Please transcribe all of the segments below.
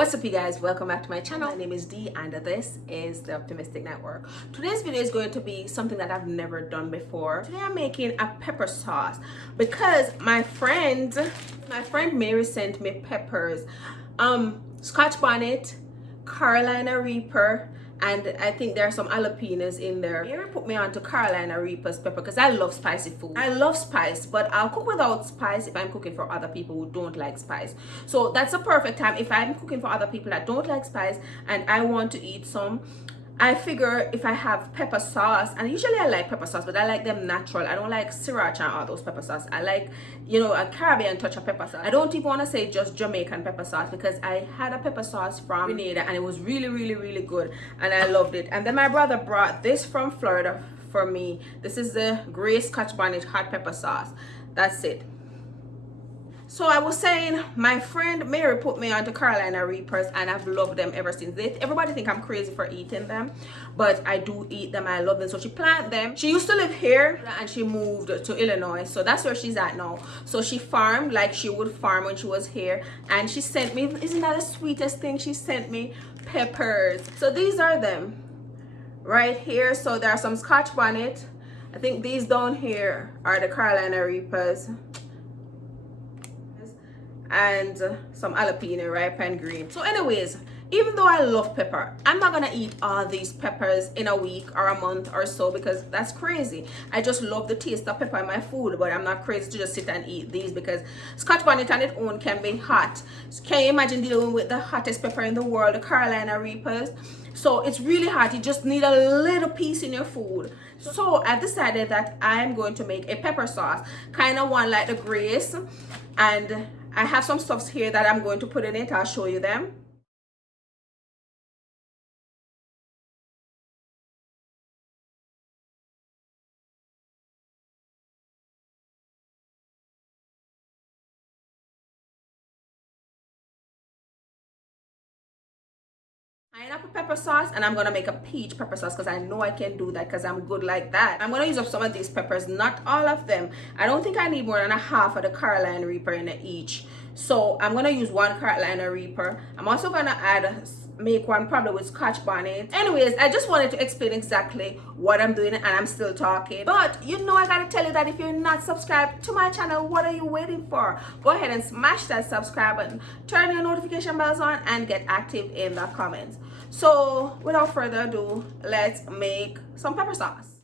What's up, you guys? Welcome back to my channel. My name is Dee and this is the Optimistic Network. Today's video is going to be something that I've never done before. Today I'm making a pepper sauce because my friend Mary sent me peppers, Scotch bonnet, Carolina Reaper, and I think there are some jalapenos in there. Mary put me on to Carolina Reaper's pepper because I love spicy food. I love spice, but I'll cook without spice if I'm cooking for other people who don't like spice. So that's a perfect time if I'm cooking for other people that don't like spice and I want to eat some. I figure if I have pepper sauce, and usually I like pepper sauce, but I like them natural. I don't like sriracha and all those pepper sauce. I like, a Caribbean touch of pepper sauce. I don't even want to say just Jamaican pepper sauce because I had a pepper sauce from Grenada and it was really, really, really good and I loved it. And then my brother brought this from Florida for me. This is the Gray Scotch Bonnet hot pepper sauce. That's it. So I was saying, my friend Mary put me onto Carolina Reapers and I've loved them ever since. Everybody think I'm crazy for eating them, but I do eat them. I love them. So she planted them. She used to live here and she moved to Illinois. So that's where she's at now. So she farmed like she would farm when she was here. And she sent me, isn't that the sweetest thing? She sent me peppers. So these are them right here. So there are some Scotch bonnet. I think these down here are the Carolina Reapers. And some jalapeno, ripe and green. So anyways, even though I love pepper, I'm not gonna eat all these peppers in a week or a month or so because that's crazy. I just love the taste of pepper in my food, but I'm not crazy to just sit and eat these because Scotch bonnet on its own can be hot. So can you imagine dealing with the hottest pepper in the world, the Carolina Reapers? So it's really hot. You just need a little piece in your food. So I decided that I'm going to make a pepper sauce, kind of one like the Grace, and I have some stuffs here that I'm going to put in it. I'll show you them. Pineapple pepper sauce, and I'm gonna make a peach pepper sauce because I know I can do that because I'm good like that. I'm gonna use up some of these peppers, not all of them. I don't think I need more than a half of the Carolina Reaper in each. So I'm gonna use one Carolina Reaper. I'm also gonna make one probably with Scotch bonnet. Anyways, I just wanted to explain exactly what I'm doing and I'm still talking. But I gotta tell you that if you're not subscribed to my channel, what are you waiting for? Go ahead and smash that subscribe button, turn your notification bells on, and get active in the comments. So without further ado, let's make some pepper sauce.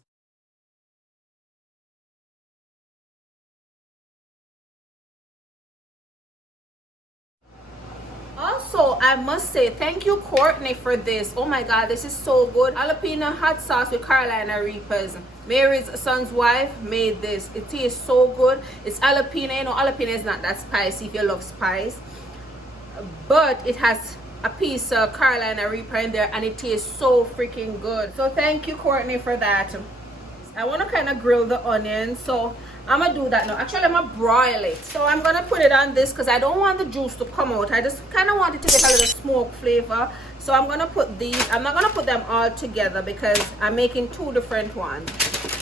Also, I must say thank you, Courtney, for this. Oh my god, this is so good. Jalapeno hot sauce with Carolina Reapers. Mary's son's wife made this. It tastes so good. It's jalapeno. Jalapeno is not that spicy if you love spice, but it has a piece of Carolina Reaper in there and it tastes so freaking good. So thank you, Courtney, for that. I want to kind of grill the onions, so I'm gonna do that now. Actually, I'm gonna broil it. So I'm gonna put it on this because I don't want the juice to come out. I just kind of want it to get a little smoke flavor. So I'm gonna put these. I'm not gonna put them all together because I'm making two different ones.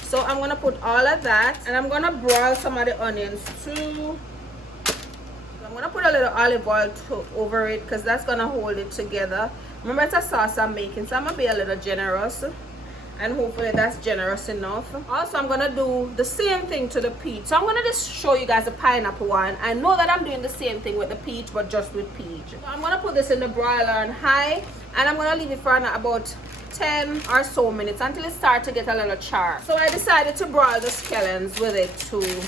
So I'm gonna put all of that and I'm gonna broil some of the onions too. I'm gonna put a little olive oil over it because that's gonna hold it together. Remember, it's a sauce I'm making, so I'm gonna be a little generous. And hopefully that's generous enough. Also, I'm gonna do the same thing to the peach. So I'm gonna just show you guys the pineapple one. I know that I'm doing the same thing with the peach, but just with peach. So I'm gonna put this in the broiler on high, and I'm gonna leave it for about 10 or so minutes until it starts to get a little char. So I decided to broil the scallions with it too.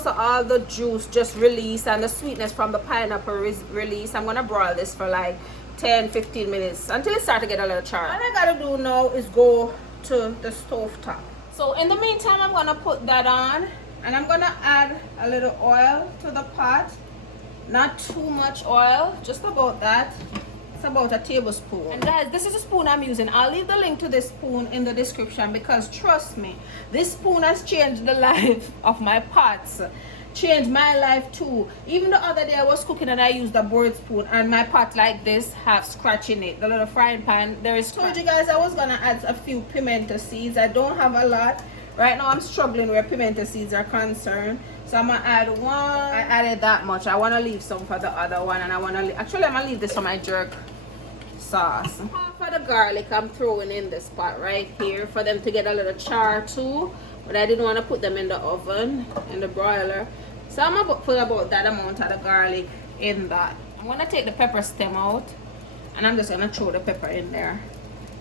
So all the juice just release and the sweetness from the pineapple release. I'm gonna broil this for like 10-15 minutes until it starts to get a little char. All I gotta do now is go to the stove top. So in the meantime, I'm gonna put that on and I'm gonna add a little oil to the pot. Not too much oil, just about that. It's about a tablespoon. And guys, this is the spoon I'm using. I'll leave the link to this spoon in the description because trust me, this spoon has changed the life of my pots. Changed my life too. Even the other day I was cooking and I used a board spoon and my pot like this have scratch in it. The little frying pan, there is scratch. I told you guys I was gonna add a few pimento seeds. I don't have a lot, Right now I'm struggling where pimento seeds are concerned. So I'm gonna add one. I added that much. I wanna leave some for the other one, and I wanna actually I'm gonna leave this for my jerk sauce. Half of the garlic I'm throwing in this pot right here for them to get a little char too. But I didn't want to put them in the oven, in the broiler. So I'm gonna put about that amount of the garlic in that. I'm gonna take the pepper stem out, and I'm just gonna throw the pepper in there.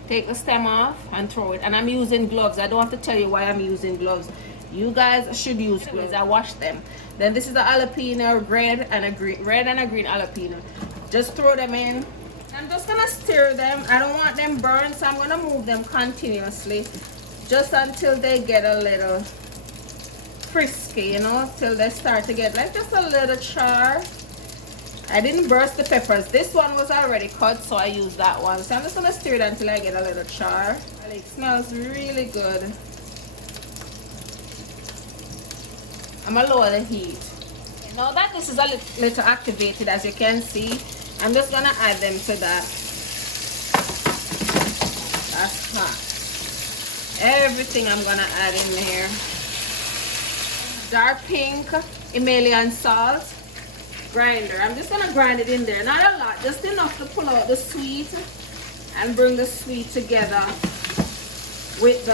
Take the stem off and throw it. And I'm using gloves. I don't have to tell you why I'm using gloves. You guys should use gloves. I wash them. Then this is the jalapeno, red and a green jalapeno. Just throw them in. I'm just gonna stir them. I don't want them burned, so I'm gonna move them continuously just until they get a little frisky, you know, till they start to get like just a little char. I didn't burst the peppers. This one was already cut, so I used that one. So I'm just gonna stir it until I get a little char. It smells really good. I'm gonna lower the heat. Now that this is a little activated, as you can see, I'm just gonna add them to that. That's hot. Everything I'm gonna add in there. Dark pink Himalayan salt grinder. I'm just gonna grind it in there. Not a lot, just enough to pull out the sweet and bring the sweet together with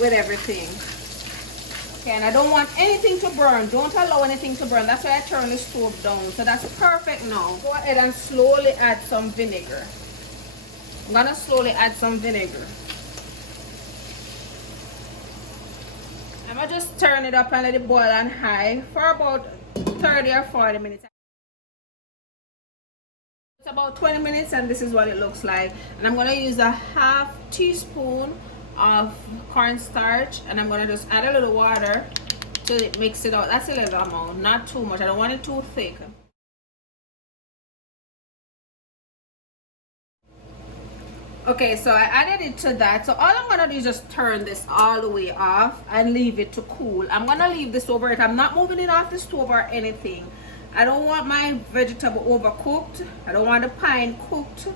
everything. Okay, and I don't want anything to burn. Don't allow anything to burn. That's why I turn the stove down. So that's perfect now. Go ahead and slowly add some vinegar. I'm gonna slowly add some vinegar. I'm gonna just turn it up and let it boil on high for about 30 or 40 minutes. It's about 20 minutes and this is what it looks like. And I'm gonna use a half teaspoon of cornstarch, and I'm gonna just add a little water till it mix it out. That's a little amount, not too much. I don't want it too thick. Okay, so I added it to that. So all I'm gonna do is just turn this all the way off and leave it to cool. I'm gonna leave this over it. I'm not moving it off the stove or anything. I don't want my vegetable overcooked. I don't want the pine cooked.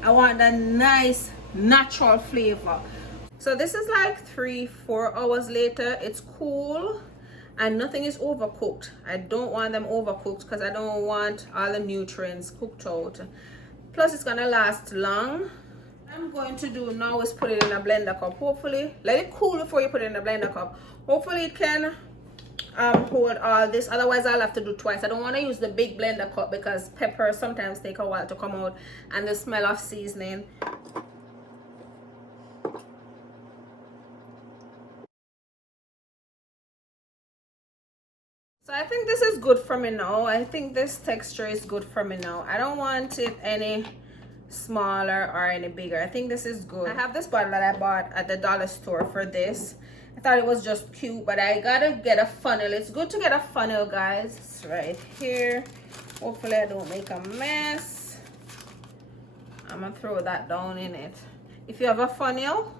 I want the nice natural flavor. So this is like 3-4 hours later. It's cool and nothing is overcooked. I don't want them overcooked because I don't want all the nutrients cooked out. Plus it's gonna last long. What I'm going to do now is put it in a blender cup. Hopefully let it cool before you put it in a blender cup. Hopefully it can hold all this, otherwise I'll have to do twice. I don't want to use the big blender cup because peppers sometimes take a while to come out, and the smell of seasoning. So I think this is good for me now. I think this texture is good for me now. I don't want it any smaller or any bigger. I think this is good. I have this bottle that I bought at the dollar store for this. I thought it was just cute, but I gotta get a funnel. It's good to get a funnel, guys. It's right here. Hopefully I don't make a mess. I'm gonna throw that down in it. If you have a funnel,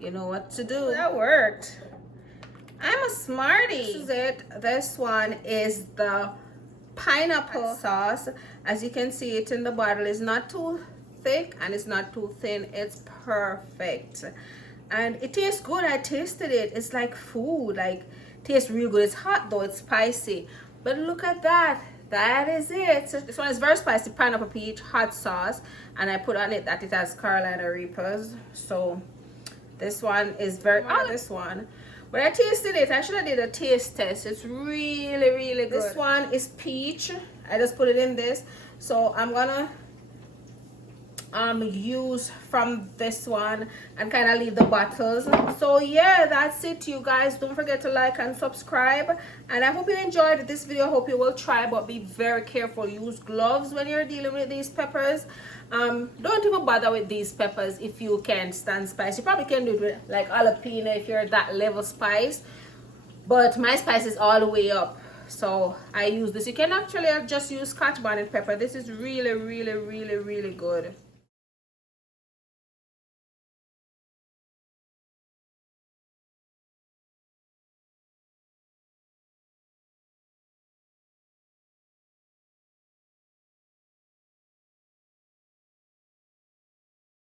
you know what to do. That worked. I'm a smarty. This is it. This one is the pineapple sauce. As you can see, it in the bottle is not too thick and it's not too thin. It's perfect. And it tastes good. I tasted it. It's like food. Like, tastes real good. It's hot though. It's spicy. But look at that. That is it. So this one is very spicy. Pineapple peach hot sauce. And I put on it that it has Carolina Reapers. So this one is very... this one. But I tasted it. I should have did a taste test. It's really, really good. This one is peach. I just put it in this. So I'm gonna use from this one and kind of leave the bottles. So yeah, that's it, you guys. Don't forget to like and subscribe, and I hope you enjoyed this video. I hope you will try, but be very careful. Use gloves when you're dealing with these peppers. Don't even bother with these peppers if you can't stand spice. You probably can do it with like jalapeno if you're that level spice, but my spice is all the way up, so I use this. You can actually just use Scotch bonnet pepper. This is really, really, really, really good.